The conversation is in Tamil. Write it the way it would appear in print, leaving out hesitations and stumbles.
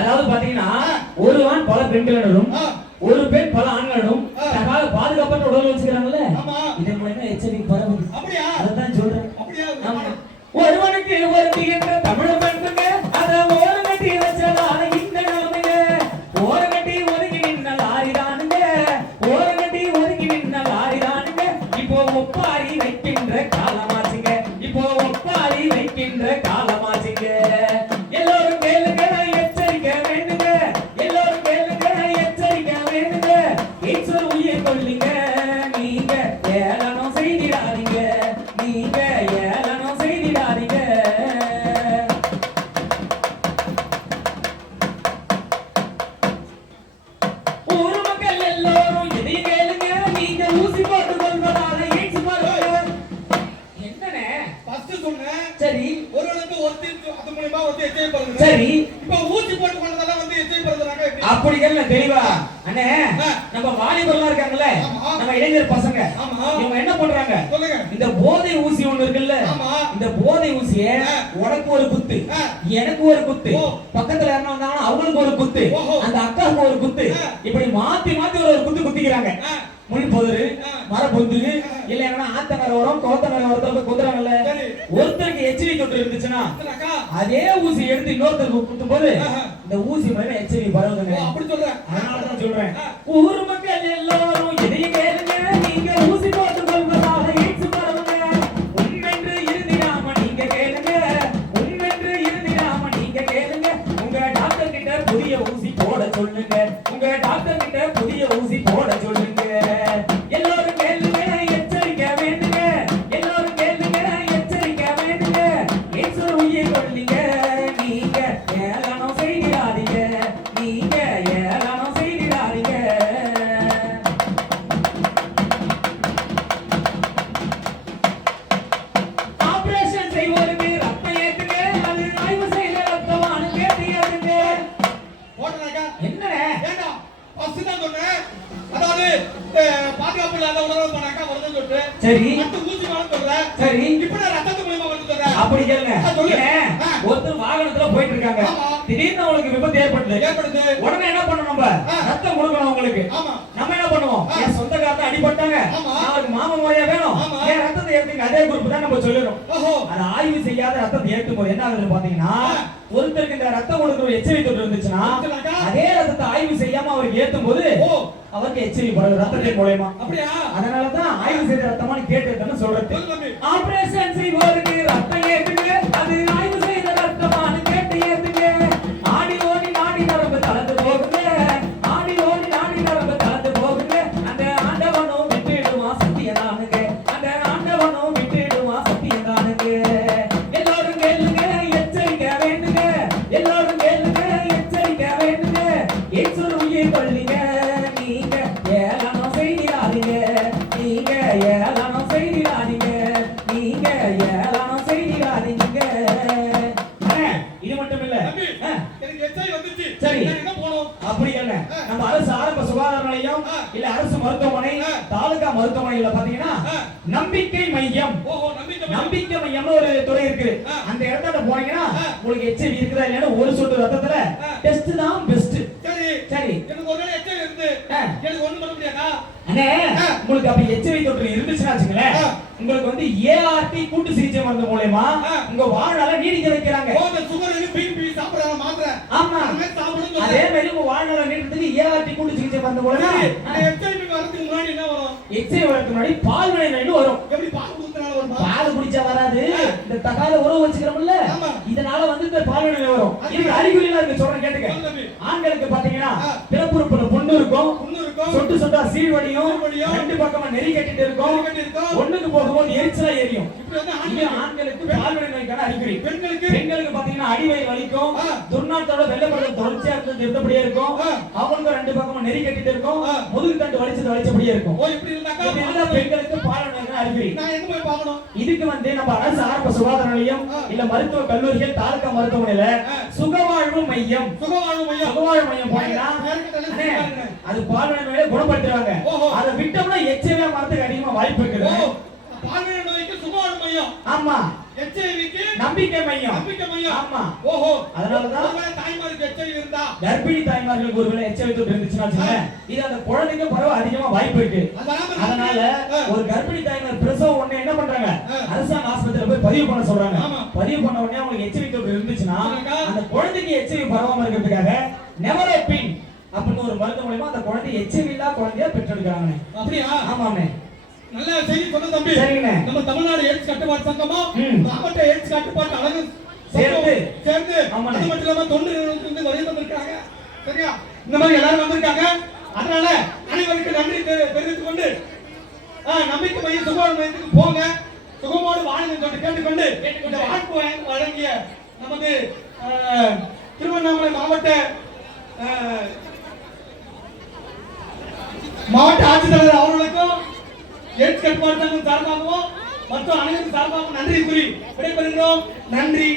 அதாவது பாத்தீங்கன்னா ஒரு ஆண் பல பெண்களிடம் ஒரு பெண் பல ஆண்களிடம் தகாத பாதுகாப்பற்ற உடல் வச்சுக்கிறாங்கல்ல இதன் மூலமா எச்சரிக்கை பரவுது. அதான் சொல்றேன். ஒருவனுக்கு ஒருத்தி என்ற தமிழ் பெண்ணுங்க அத ஓரங்கட்டி வச்சதால இந்த நிலைமைய ஓரங்கட்டி ஒதுங்கி நின்ன லாரிதானுங்க ஓரங்கட்டி ஒதுங்கி நின்ன லாரிதானுங்க இப்போ ஒப்பாரி வைக்கின்ற காலமாச்சுங்க இப்போ ஒப்பாரி வைக்கின்ற காலமாச்சுங்க. எல்லோரும் கேளுங்க எச்சரிக்கை வேண்டுங்க எல்லோரும் கேளுங்க எச்சரிக்கை வேண்டுங்க ஈஸ்வர் உயிர் கொள்ளுங்க நீங்க ஏளனம் செய்திடாதீங்க நீங்க ஏளனம் செய்திடாதீங்க. ஊர் மக்கள் எல்லோரும் எதை கேளுங்க நீங்க ஊசி போட்டு கொள்வதால ஈட்ஸ் பாருங்க. என்னனே ஃபர்ஸ்ட் சொன்னேன் சரி ஒருவனுக்கு ஒருத்தி அது மூலமா வந்து எச்சை பண்றாங்க சரி இப்போ ஊசி போட்டு கொண்டதால வந்து எச்சை பண்றாங்க அப்படி கேளு தெளிவா அண்ணே நம்ம வாலிபர்லாம் இருக்காங்கல்ல நம்ம இளைஞர் பசங்க இவங்க என்ன பண்றாங்க இந்த போதை ஊசி ஒண்ணு இருக்குல்ல இந்த போதை ஊசிய உனக்கு ஒரு குத்து எனக்கு ஒரு குத்து பக்கத்துல யாரா வந்தாங்கன்னா அவங்களுக்கு ஒரு குத்து அந்த அக்காவுக்கு ஒரு குத்து இப்படி மாத்தி மாத்தி ஒரு குத்து குத்திக்கிறாங்க. முள் பொதுரு மர பொதுரு இல்ல என்ன ஆத்தங்கர வரும் கோத்தங்கர வரத்துல குத்துறாங்கல்ல ஒருத்தருக்கு எச்ஐவி தொற்று இருந்துச்சுன்னா அதே ஊசி எடுத்து இன்னொருத்தருக்கு குத்தும் போது இந்த ஊசி மேல எச்ஐவி பரவுதுங்க. அப்படி சொல்றேன். அதனாலதான் சொல்றேன் ஊர் மக்கள் எல்லாரும் எதை கேளுங்க நீங்க ஊசி போட்டு கொள்வதால ஈட்ஸ் பரவுங்க. உண்மென்று இறுதியாம நீங்க கேளுங்க உண்மென்று இறுதியாம நீங்க கேளுங்க உங்க டாக்டர் கிட்ட புதிய ஊசி போட சொல்லுங்க உங்க டாக்டர் கிட்ட புதிய ஊசி போட சொல்லுங்க. எல்லோரும் கேளுங்க எச்சரிக்கை வேண்டுங்க எல்லோரும் கேளுங்க எச்சரிக்கை வேண்டுங்க ஈஸ்வர் உயிர் கொள்ளுங்க நீங்க ஏளனம் செய்திடாதீங்க நீங்க ஏளனம் செய்திடாதீங்க. ஆபரேஷன் செய்வோருக்கு ரத்தம் ஏத்துங்க அது ஆய்வு செய்த ரத்தமான கேட்டு ஏத்துங்க. என்ன ஏண்டா ஃபர்ஸ்ட் தான் சொன்னேன் அதாவது பாதுகாப்பு இல்லாத உணவு பண்ணாக்கா வருதுன்னு சொல்லிட்டு சரி அடுத்து ஊசி வாங்க சொல்றேன் சரி இப்போ நான் ரத்தத்து மூலமா வந்து சொல்றேன் அப்படி கேளுங்க ஒருத்தர் வாகனத்துல போயிட்டு இருக்காங்க திடீர்னு அவங்களுக்கு விபத்து ஏற்படுது உடனே என்ன பண்ணணும் நம்ம ரத்தம் கொடுக்கணும் அவங்களுக்கு நம்ம என்ன பண்ணுவோம் என் சொந்தக்காரங்க அடிபட்டாங்க அவருக்கு மாமா முறையா வேணும் என் ரத்தத்தை ஏத்துங்க அதே குரூப் தான் நம்ம சொல்லிடும். அது ஆய்வு செய்யாத ரத்தத்தை ஏற்றும் போது என்ன ஆகுதுன்னு பாத்தீங்கன்னா ஒருத்தருக்கு இந்த ரத்தம் கொடுக்குற எச்சரிக்கை தொற்று இருந்துச்சுன்னா அதே ரத்தத்தை ஆய்வு செய்யாம அவருக்கு ஏத்தும் போது அவருக்கு எச்சரிக்கை பரவுது ரத்தத்தின் மூலமா. அப்படியா? அதனாலதான் ஆய்வு செய்த ரத்தமானு கேட்டு சொல்றது. ஆபரேஷன் செய்வோருக்கு ரத்தம் ஏத்துங்க அது ஆய்வு செய்த ரத்தமானு கேட்டு ஏத்துங்க. ஆடி ஓடி நாடி நரம்பு கலந்து போகுங்க ஆடி ஓடி நாடி நரம்பு கலந்து போகுங்க அந்த ஆண்டவனும் விட்டுடுவா சத்தியதானுங்க அந்த ஆண்டவனும் விட்டுடுவா சத்தியதானுங்க. எல்லோரும் கேளுங்க எச்சரிக்கை வேண்டுங்க எல்லோரும் கேளுங்க எச்சரிக்கை வேண்டுங்க ஈஸ்வர் உயிர் கொள்ளுங்க நீங்க ஏளனம் செய்திடாதீங்க நீங்க ஏளனம் செய்திடாதீங்க நீங்க ஏளனம் செய்திடாதீங்க. இது மட்டும் இல்ல எனக்கு எச்சை வந்துச்சு சரி என்ன போணும் அப்படி இல்ல நம்ம அரசு ஆரம்ப சுகாதார நிலையம் இல்ல அரசு மருத்துவமனை தாலுகா மருத்துவமனையில பாத்தீங்கன்னா நம்பிக்கை மையம் நம்பிக்கை மையம்னு ஒரு துறை இருக்கு. அந்த இடத்துல போனீங்கன்னா உங்களுக்கு எச்சை இருக்குதா இல்லையா ஒரு சொட்டு ரத்தத்துல டெஸ்ட் தான் பெஸ்ட். சரி சரி எனக்கு ஒருவேளை எச்சை இருந்து எனக்கு ஒண்ணும் பண்ண முடியாதா அண்ணே உங்களுக்கு அப்படி எச்சை தொற்று இருந்துச்சுன்னா வச்சுங்களேன் உங்களுக்கு வந்து ஏஆர்டி கூட்டு சிகிச்சை மருந்து மூலமா உங்க வாழ்நாளை நீடிக்க வைக்கிறாங்க. சுகர் பிபி சாப்பிடுறாங்க மாத்திரை ஆமா அதே மாதிரி உங்க வாழ்நாளை நீடிக்கிறதுக்கு ஏஆர்டி கூட்டு சிகிச்சை மருந்து மூலமா எச்சை வரதுக்கு முன்னாடி என்ன வரும் எச்சை வரதுக்கு முன்னாடி பால் வினை வரும். எப்படி பால் குடிச்சனால வரும் பால் குடிச்சா வராது இந்த தகாத உறவு வச்சுக்கிறோம்ல இதனால வந்து இந்த பால் வினை வரும். இதுக்கு அறிகுறிலாம் இருக்கு சொல்றேன் கேட்டுக்க. ஆண்களுக்கு பாத்தீங்கன்னா பிறப்புறுப்புல புண்ணு இருக்கும் சொட்டு சொட்டா சீழ்வடியும், ரெண்டு பக்கமா நெறி கட்டிட்டு இருக்கும், ஒண்ணுக்கு போகும்போது எரிச்சலா எரியும். இது ஆண்களுக்கு பால்வினை நோய்க்கான அறிகுறி. பெண்களுக்கு பாத்தீங்கன்னா அடிவயிறு வலிக்கும், துர்நாற்றத்தோட வெள்ளப்படம் தொடர்ச்சியா இருந்து நிறுத்தப்படியே இருக்கும், அவங்களுக்கு ரெண்டு பக்கமா நெறி கட்டிட்டு இருக்கும், முதுகு தண்டு வலிச்சபடியே இருக்கும். பெண்களுக்கு பால்வினை நோய்க்கான அறிகுறி. இதுக்கு வந்து நம்ம அரசு ஆரம்ப சுகாதார நிலையம் இல்ல மருத்துவ கல்லூரிகள் தாலுகா மருத்துவமனையில சுகவாழ்வு மையம் போனீங்கன்னா அது பால்வினை நோயை குணப்படுத்துறாங்க. அதை விட்டோம்னா எச்ஐவி மரத்துக்கு அதிகமா வாய்ப்பு இருக்குது. பால்வினை நோய்க்கு சுகவாழ்வு மையம். ஆமா. எச்ஐவிக்கு நம்பிக்கை மையம். ஆமா. ஓஹோ. அதனாலதான் தாய்மாருக்கு எச்ஐவி இருந்தா கர்ப்பிணி தாய்மார்களுக்கு ஒருவேளை எச்ஐவி தொற்று இருந்துச்சுன்னா இது அந்த குழந்தைக்கு பரவ அதிகமா வாய்ப்பு இருக்கு. அதனால ஒரு கர்ப்பிணி தாய்மார் பிரசவம் உடனே என்ன பண்றாங்க, அரசாங்க ஆஸ்பத்திரியில போய் பதிவு பண்ண சொல்றாங்க. பதிவு பண்ண உடனே அவங்களுக்கு எச்ஐவி தொற்று இருந்துச்சுன்னா அந்த குழந்தைக்கு எச்ஐவி பரவாம இருக்கிறதுக்காக நெவரோபின் அப்படின்னு ஒரு மருந்து மூலமா அந்த குழந்தை எச்ஐவி இல்லா குழந்தையா பெற்றெடுக்கிறாங்க. அப்படியா? ஆமாமே. நல்ல செய்தி சொன்ன தம்பி. சரிங்க. நம்ம தமிழ்நாடு எய்ட்ஸ் கட்டுப்பாட்டு சங்கமும் மாவட்ட எய்ட்ஸ் கட்டுப்பாட்டு அழகு சேர்ந்து அது மட்டும் இல்லாம தொண்டு நிறுவனத்திலிருந்து வருகை வந்திருக்காங்க. சரியா? இந்த மாதிரி எல்லாரும் வந்திருக்காங்க. அதனால அனைவருக்கும் நன்றி தெரிவித்துக் கொண்டு நம்பிக்கை மையம் சுகவாழ்வு மையத்துக்கு போங்க, சுகமோடு வாழுங்க என்று கேட்டுக்கொண்டு இந்த வாய்ப்பு வழங்கிய நமது திருவண்ணாமலை மாவட்ட ஆட்சித்தலைவர் அவர்களுக்கும் எய்ட்ஸ் கட்டுப்பாட்டு சார்பாகவும் மற்றும் அனைவரும் சார்பாகவும் நன்றி கூறி விடைபெறுகிறோம். நன்றி.